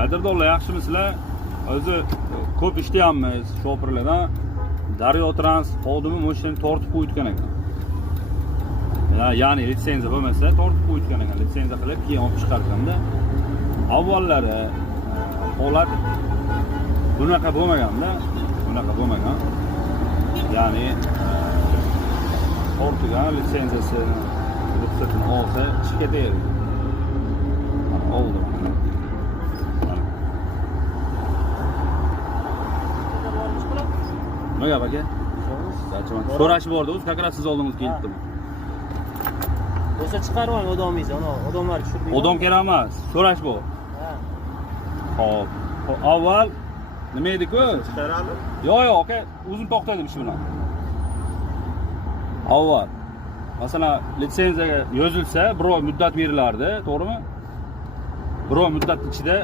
Qadrdonlar, yaxshimisizlar? O'zi ko'p ishlayapmiz shoferlardan. Daryo Trans xodimi mashinani tortib qo'ygan ekan. Ya'ni litsenziya bo'lmasa tortib qo'ygan ekan. Litsenziya qilib keyin olib chiqarganda avvallari holat bunaqa bo'lmaganda, Ya'ni tortgan litsenziyasini ruxsatini olsa ishga tegadi. Oldu. Ne gap aka? So'rashib bordi, o'zi как раз siz oldingizga kelibdim. Bo'lsa chiqarib oling odomingizni, ana odamlar tushirdik. Odam kerak emas, so'rash bu. Ha. Xo'p. Avval nima edi-ku? Chiqaradi. Yo'q, aka, o'zim to'xtadim shu bilan. Avval masalan, litsenziyaga yozilsa, bir oy muddat berilardi, to'g'rimi? Bir oy muddat ichida